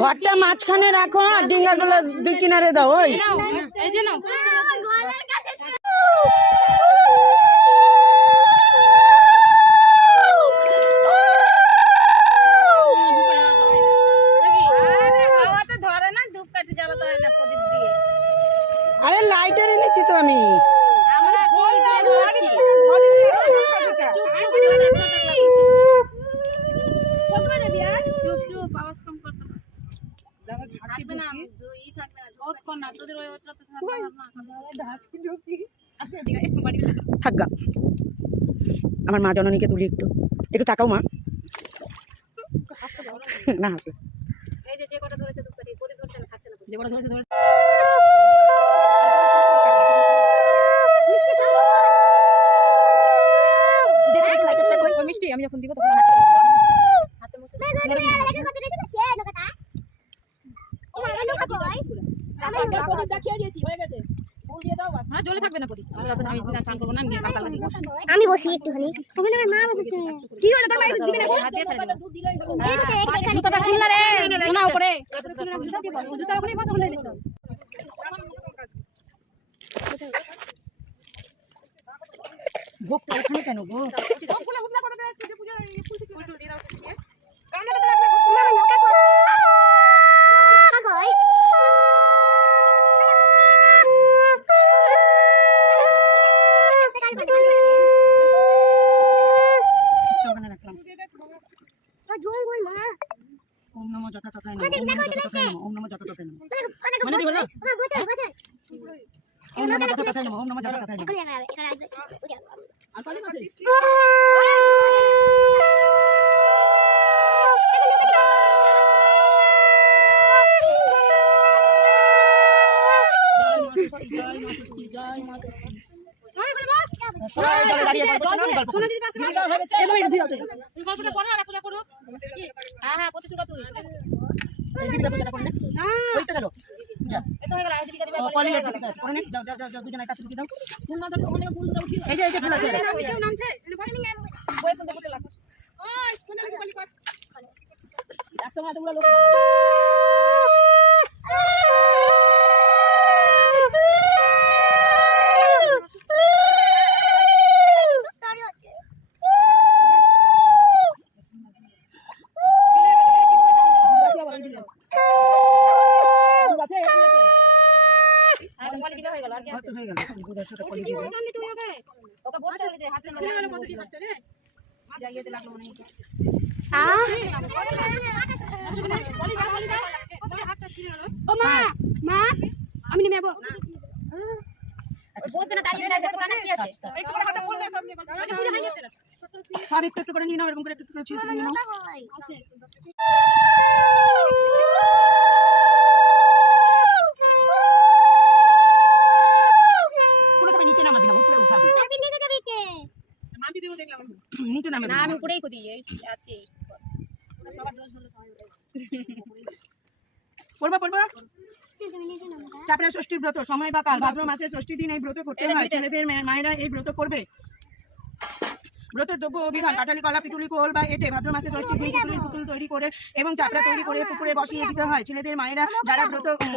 ঘরটা মাঝখানে রাখো আর ডিঙ্গাগুলো দুই কিনারে দাও। ওই এই যে নাও আরে লাইটার এনেছি তো আমি। থাকগা আমার মা জননীকে তুলি একটু একটু তাকাও মা। না হাসে মিষ্টি আমি যখন দিব আমি বসি একটুখানি। কি হলো তোর মায়ের দিবে না জুতাটা খুলনা রে শোনা উপরে জুতা ওখানে বসে বলে দিত। ভোগটা ওখানে কেন গো? ওম নমো যথাতথায় নমঃ, ওম নমো যথাতথায় নমঃ, ওম নমো যথাতথায় নমঃ। মানে কি বললো? ওম নমো যথাতথায় নমঃ, ওম নমো যথাতথায় নমঃ। আর কয়দিন আছে? আমি নেমে যাবো সব একটু একটু করে নিয়ে নাও, এরকম করে একটু একটু করে ছিঁড়ে নিয়ে নাও। নিচে নামাবি না, উপরে উঠাবি। নিচে নামাবি না, আমি উপরেই করি আজকে সবার দোষ হলো পড়বা পড়বা। চাপড়া ষষ্ঠীর ব্রত সময় বা কাল ভাদ্র মাসের ষষ্ঠী দিন এই ব্রত করতে হয়। ছেলেদের মায়েরা এই ব্রত করবে। ব্রতের যোগ্য অভিধান কাঁঠালি কলা পিটুলি কোল বা এটে ভাদ্র মাসে ষষ্ঠীর দিন পুতুল তৈরি করে এবং চাপড়া তৈরি করে পুকুরে বসিয়ে দিতে হয়। ছেলেদের মায়েরা যারা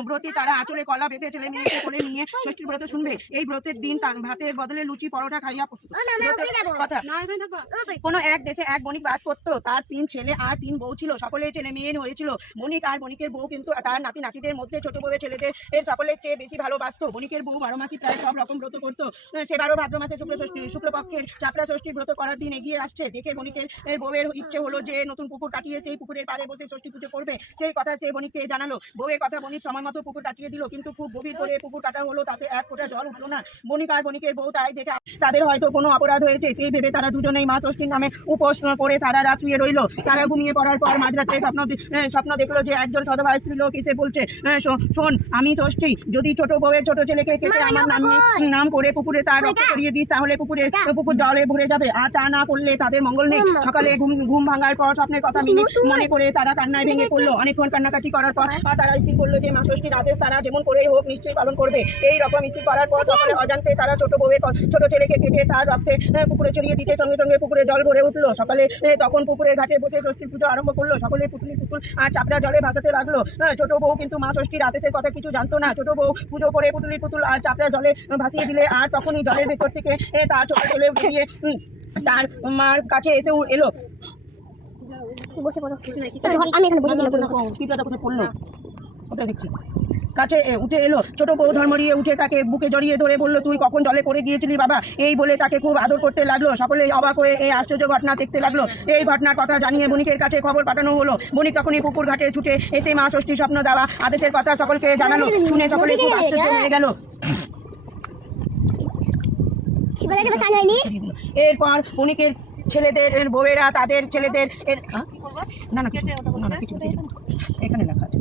ব্রতী তারা আঁচলে কলা বেঁধে ছেলে মেয়েকে কোলে নিয়ে ষষ্ঠীর ব্রত শুনবে। এই ব্রতের দিন ভাতের বদলে লুচি পরোটা খাইয়া কথা। কোনো এক দেশে এক বণিক বাস করতো। তার 3 ছেলে আর 3 বউ ছিল। সকলের ছেলে মেয়ে হয়েছিল। বণিক আর বণিকের বউ কিন্তু তার নাতি নাতিদের মধ্যে ছোট বউয়ের ছেলেদের সকলের চেয়ে বেশি ভালোবাসতো। বণিকের বউ 12 মাসই প্রায় সব রকম ব্রত করতো। সে 12 ভাদ্র মাসে শুক্লপক্ষের চাপড়া ষষ্ঠীর ব্রত করার দিন এগিয়ে আসছে দেখে বণিকের বউয়ের ইচ্ছে হলো যে নতুন পুকুর কাটিয়ে সেই পুকুরের পাড়ে বসে ষষ্ঠী পুজো করবে। সেই কথা সে বণিককে জানালো। বউয়ের কথা বণিক সময় মতো পুকুর কাটিয়ে দিল, কিন্তু খুব গভীর করে পুকুর কাটা হলো, তাতে এক ফোঁটা জল উঠলো না। বণিক আর বণিকের বউ তাই দেখে তাদের হয়তো কোনো অপরাধ হয়েছে সেই ভেবে তারা দুজনেই মা ষষ্ঠীর নামে উপোস করে সারা রাত শুয়ে রইল। তারা ঘুমিয়ে পড়ার পর মাঝরাতে স্বপ্ন দেখলো যে একজন সধবা স্ত্রী লোক এসে বলছে, শোন আমি ষষ্ঠী, যদি ছোট বউয়ের ছোট ছেলেকে কেটে আমার নাম করে পুকুরে তার রক্ত করিয়ে দিস তাহলে পুকুর জলে ভরে যাবে, আর তা না করলে তাদের মঙ্গল নেই। সকালে ঘুম ভাঙার পর স্বপ্নের কথা মনে করে তারা কান্নায় ভেঙে পড়লো। অনেকক্ষণ কান্নাকাটি করার পর তারা স্থির করলো যে মা ষষ্ঠীর আদেশ তারা যেমন করেই হোক নিশ্চয়ই পালন করবে। এই রকম স্থির করার পর সকালে অজান্তে তারা ছোট বউয়ের ছোট ছেলেকে কেটে তার রক্তে পুকুরে ছড়িয়ে দিতে সঙ্গে সঙ্গে পুকুরে জল ভরে উঠলো। সকালে তখন পুকুরের ঘাটে বসে ষষ্ঠীর পুজো আরম্ভ করলো। সকলে পুতুল আর চাপড়া জলে ভাসাতে লাগলো। ছোট বউ কিন্তু মা ষষ্ঠীর আদেশের কথা কিছু জানতো না। ছোট বউ পুজো করে পুতুল আর চাপড়া জলে ভাসিয়ে দিলে, আর তখনই জলের ভেতর থেকে তার ছোট ছেলে বেরিয়ে তার মার কাছে এসে এলো। বসে পড়ো, আমি এখানে বসে পড়লো ওটা দেখছি কাছে উঠে এলো। ছোট বউ ধর্মরিয়ে উঠে তাকে বুকে জড়িয়ে ধরে বলল, তুই কখন জলে পড়ে গিয়েছিলি বাবা? এই বলে তাকে খুব আদর করতে লাগলো। সকলে অবাক হয়ে এই আশ্চর্য ঘটনা দেখতে লাগলো। এই ঘটনার কথা জানিয়ে বণিকের কাছে খবর পাঠানো হলো। বণিক তখনই পুকুর ঘাটে ছুটে এসে মা ষষ্ঠী স্বপ্ন দেওয়া আদেশের কথা সকলকে জানালো। শুনে সকলে খুব আশ্চর্য হয়ে গেল। এরপর বণিকের ছেলেদের বউয়েরা তাদের ছেলেদের এখানে লেখা আছে,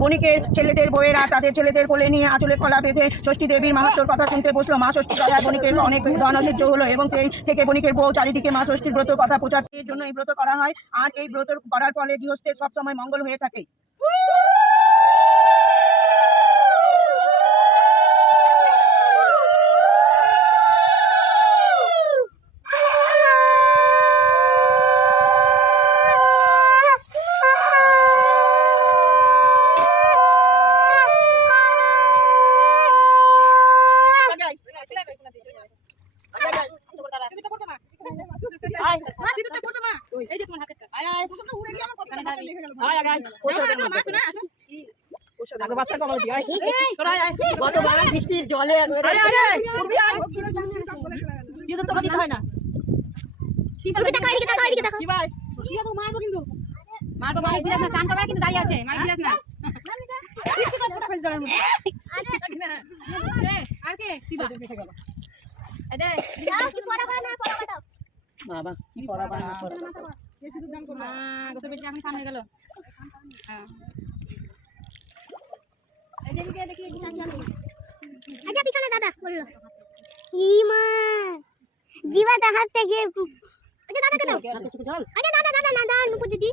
বণিকের ছেলেদের বউয়েরা তাদের ছেলেদের কোলে নিয়ে আঁচলে কলা বেঁধে ষষ্ঠী দেবীর মাহাত্ম্যর কথা শুনতে বসলো। মা ষষ্ঠী দয়া বণিকের অনেক ধনৈর্য হলো, এবং সেই থেকে বণিকের বউ চারিদিকে মা ষষ্ঠীর ব্রত কথা প্রচারের জন্য এই ব্রত করা হয়। আর এই ব্রত করার ফলে গৃহস্থের সবসময় মঙ্গল হয়ে থাকে। বৃষ্টির জলে হয় না, কিন্তু দাঁড়িয়ে আছে বাবা কি পড়া বানা এখন সামনে গেল। আচ্ছা পিছনে দাদা বললো ইমা জীবা হাত থেকে আচ্ছা দাদাকে দাও, আচ্ছা দাদা না দাও মুকুট দিদি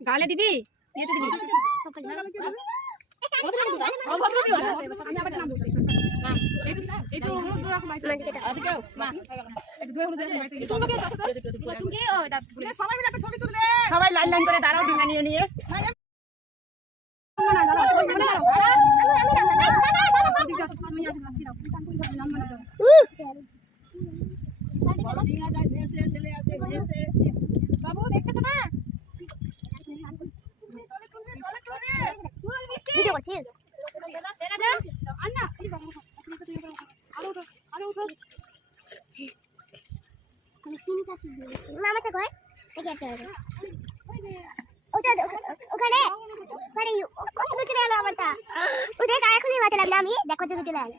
গালে দিবি সবাই লাইন লাইন করে দাঁড়াও ডিঙা নিয়ে নিয়ে। বাবু দেখছিস না ভিডিও করছিস মামাটা কয় ওখানে কত দূর চলে গেল আমারটা ওদের এখনই বাঁচা লাগলো আমি দেখো তো চলে গেল